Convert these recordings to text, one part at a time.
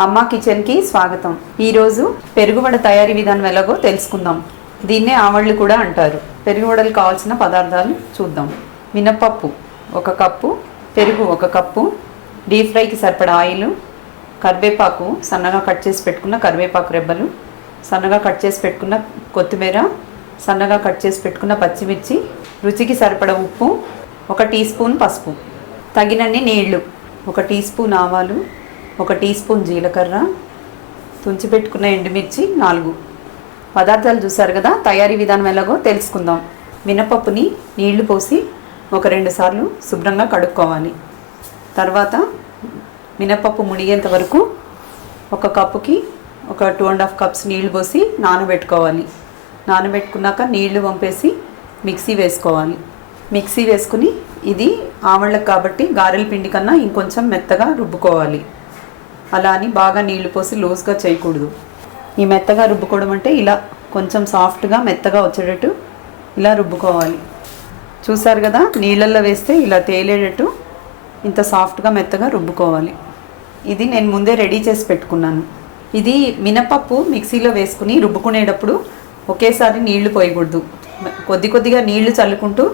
అమ్మ కిచెన్కి స్వాగతం. ఈరోజు పెరుగువడ తయారీ విధానం ఎలాగో తెలుసుకుందాం. దీన్నే ఆవళ్ళు కూడా అంటారు. పెరుగువడలు కావాల్సిన పదార్థాలు చూద్దాం. మినప్పప్పు 1 కప్పు, పెరుగు 1 కప్పు, డీప్ ఫ్రైకి సరిపడా ఆయిల్, కరివేపాకు సన్నగా కట్ చేసి పెట్టుకున్న కరివేపాకు రెబ్బలు, సన్నగా కట్ చేసి పెట్టుకున్న కొత్తిమీర, సన్నగా కట్ చేసి పెట్టుకున్న పచ్చిమిర్చి, రుచికి సరిపడా ఉప్పు, 1 టీ స్పూన్ పసుపు, తగినన్ని నీళ్లు, 1 టీ స్పూన్ ఆవాలు, 1 టీ స్పూన్ జీలకర్ర, తుంచిపెట్టుకున్న ఎండుమిర్చి 4. పదార్థాలు చూసారు కదా. తయారీ విధానం ఎలాగో తెలుసుకుందాం. మినపప్పుని నీళ్లు పోసి 1-2 సార్లు శుభ్రంగా కడుక్కోవాలి. తర్వాత మినపప్పు మునిగేంత వరకు 1 కప్పుకి 2.5 కప్స్ నీళ్లు పోసి నానబెట్టుకోవాలి. నానబెట్టుకున్నాక నీళ్లు వంపేసి మిక్సీ వేసుకోవాలి. మిక్సీ వేసుకుని ఇది ఆవళ్ళకు కాబట్టి గారెల పిండి కన్నా ఇంకొంచెం మెత్తగా రుబ్బుకోవాలి. అలా అని బాగా నీళ్లు పోసి లూజ్గా చేయకూడదు. ఈ మెత్తగా రుబ్బుకోవడం అంటే ఇలా కొంచెం సాఫ్ట్గా మెత్తగా వచ్చేటట్టు ఇలా రుబ్బుకోవాలి. చూసారు కదా, నీళ్ళల్లో వేస్తే ఇలా తేలేటట్టు ఇంత సాఫ్ట్గా మెత్తగా రుబ్బుకోవాలి. ఇది నేను ముందే రెడీ చేసి పెట్టుకున్నాను. ఇది మినపప్పు మిక్సీలో వేసుకుని రుబ్బుకునేటప్పుడు ఒకేసారి నీళ్లు పోయకూడదు. కొద్దిగా నీళ్లు చల్లుకుంటూ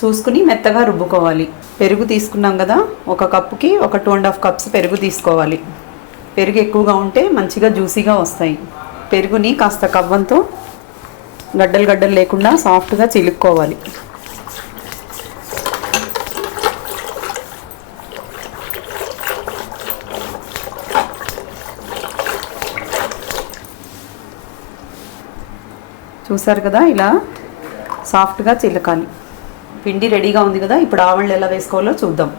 చూసుకుని మెత్తగా రుబ్బుకోవాలి. పెరుగు తీసుకున్నాం కదా, 1 కప్పుకి 2.5 కప్స్ పెరుగు తీసుకోవాలి. పెరుగు ఎక్కువగా ఉంటే మంచిగా జ్యూసీగా వస్తాయి. పెరుగుని కాస్త కవ్వంతో గడ్డలు లేకుండా సాఫ్ట్గా చిలుక్కోవాలి. చూసారు కదా, ఇలా సాఫ్ట్గా చిలకాలి. పిండి రెడీగా ఉంది కదా. ఇప్పుడు ఆవళ్ళు ఎలా వేసుకోవాలో చూద్దాం.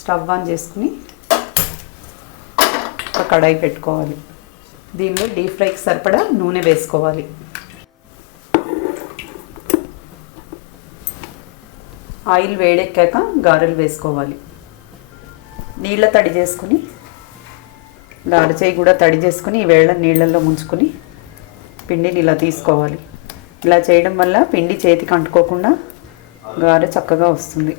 స్టవ్ ఆన్ చేసుకుని ఒక కడాయి పెట్టుకోవాలి. దీనిలో డీప్ ఫ్రైకి సరిపడా నూనె వేసుకోవాలి. ఆయిల్ వేడెక్కాక గారెలు వేసుకోవాలి. నీళ్ళ తడి చేసుకుని గారె చేయి కూడా తడి చేసుకుని ఈ వేళ్ళ నీళ్ళల్లో ముంచుకొని పిండిని ఇలా తీసుకోవాలి. ఇలా చేయడం వల్ల పిండి చేతికి అంటుకోకుండా గారె చక్కగా వస్తుంది.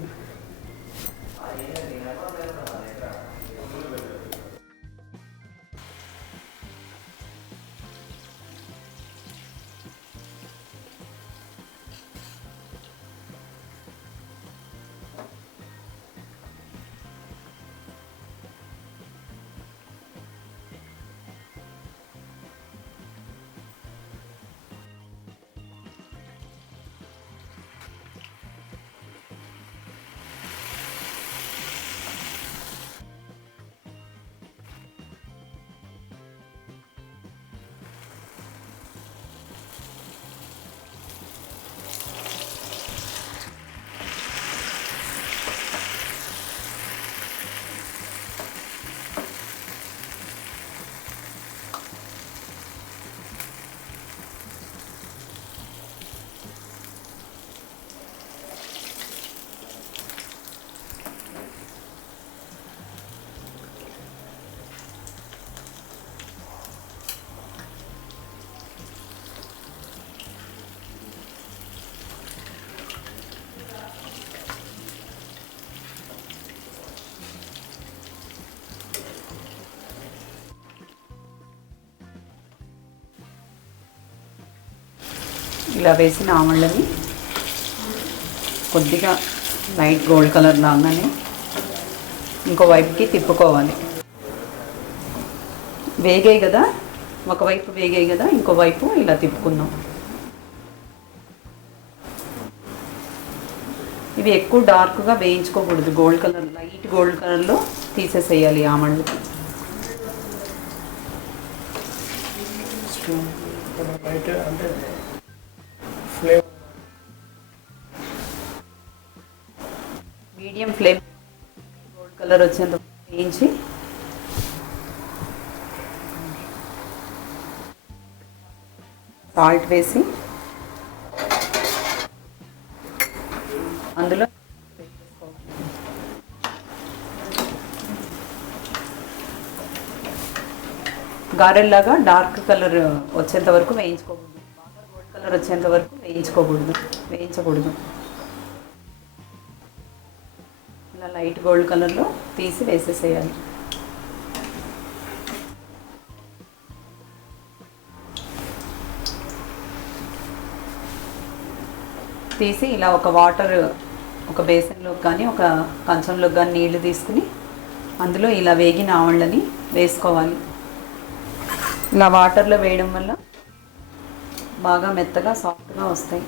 ఇలా వేసిన ఆవళ్ళని కొద్దిగా లైట్ గోల్డ్ కలర్ లాగానే ఇంకో వైపుకి తిప్పుకోవాలి. వేగాయి కదా, ఒకవైపు వేగాయి కదా, ఇంకో వైపు ఇలా తిప్పుకుందాం. ఇవి ఎక్కువ డార్క్గా వేయించుకోకూడదు. గోల్డ్ కలర్, లైట్ గోల్డ్ కలర్లో తీసేసేయాలి ఆమళ్ళు. మీడియం ఫ్లేమ్ గోల్డ్ కలర్ వచ్చేంత వేయించి సాల్ట్ వేసి అందులో గారెల్లాగా డార్క్ కలర్ వచ్చేంత వరకు వేయించుకోకూడదు. బాగా గోల్డ్ కలర్ వచ్చేంత వరకు వేయించకూడదు. ఇలా లైట్ గోల్డ్ కలర్లో తీసి వేసేసేయాలి. తీసి ఇలా ఒక బేసన్లోకి కానీ ఒక కంచంలోకి కానీ నీళ్లు తీసుకుని అందులో ఇలా వేగిన ఆవళ్ళని వేసుకోవాలి. ఇలా వాటర్లో వేయడం వల్ల బాగా మెత్తగా సాఫ్ట్గా వస్తాయి.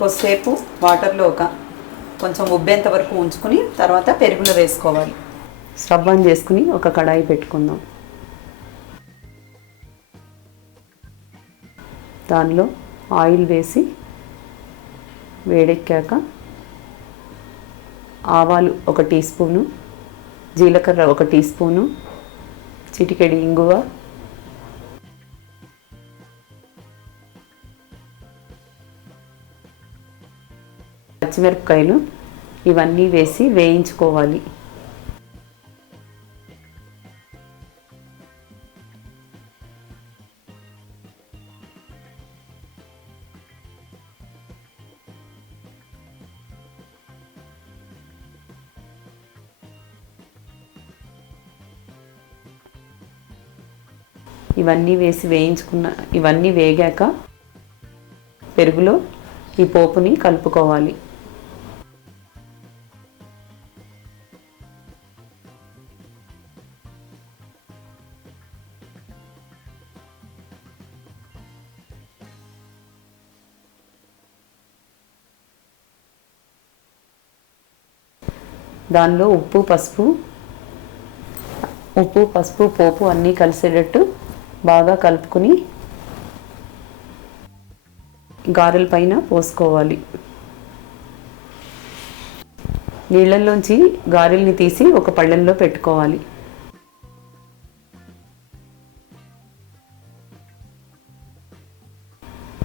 కొద్దిసేపు వాటర్లో కొంచెం ఉబ్బేంత వరకు ఉంచుకుని తర్వాత పెరుగులో వేసుకోవాలి. స్టవ్ ఆన్ చేసుకుని ఒక కడాయి పెట్టుకుందాం. దానిలో ఆయిల్ వేసి వేడెక్కాక ఆవాలు 1 టీ స్పూను, జీలకర్ర 1 టీ స్పూను, చిటికెడు ఇంగువ, పచ్చిమిరపకాయలు ఇవన్నీ వేసి వేయించుకోవాలి. ఇవన్నీ వేగాక పెరుగులో ఈ పోపుని కలుపుకోవాలి. దానిలో ఉప్పు పసుపు పోపు అన్నీ కలిసేటట్టు బాగా కలుపుకొని గారెల పైన పోసుకోవాలి. నీళ్ళల్లోంచి గారెల్ని తీసి ఒక పళ్ళెంలో పెట్టుకోవాలి.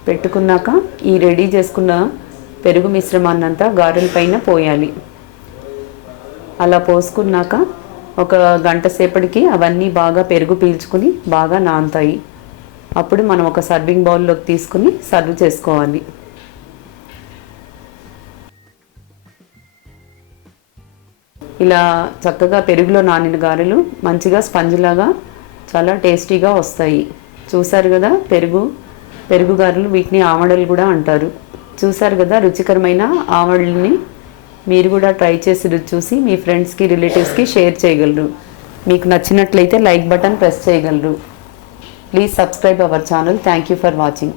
పెట్టుకున్నాక ఈ రెడీ చేసుకున్న పెరుగు మిశ్రమాన్నంతా గారెల పైన పోయాలి. అలా పోసుకున్నాక ఒక గంట సేపటికి అవన్నీ బాగా పెరుగు పీల్చుకుని బాగా నానుతాయి. అప్పుడు మనం ఒక సర్వింగ్ బౌల్లోకి తీసుకుని సర్వ్ చేసుకోవాలి. ఇలా చక్కగా పెరుగులో నానిన గారెలు మంచిగా స్పంజ్లాగా చాలా టేస్టీగా వస్తాయి. చూసారు కదా పెరుగు గారెలు, వీటిని ఆవడలు కూడా అంటారు. చూసారు కదా రుచికరమైన ఆవడల్ని మీరు కూడా ట్రై చేసి రుచి చూసి మీ ఫ్రెండ్స్కి రిలేటివ్స్కి షేర్ చేయగలరు. మీకు నచ్చినట్లయితే లైక్ బటన్ ప్రెస్ చేయగలరు. Please subscribe our channel. Thank you for watching.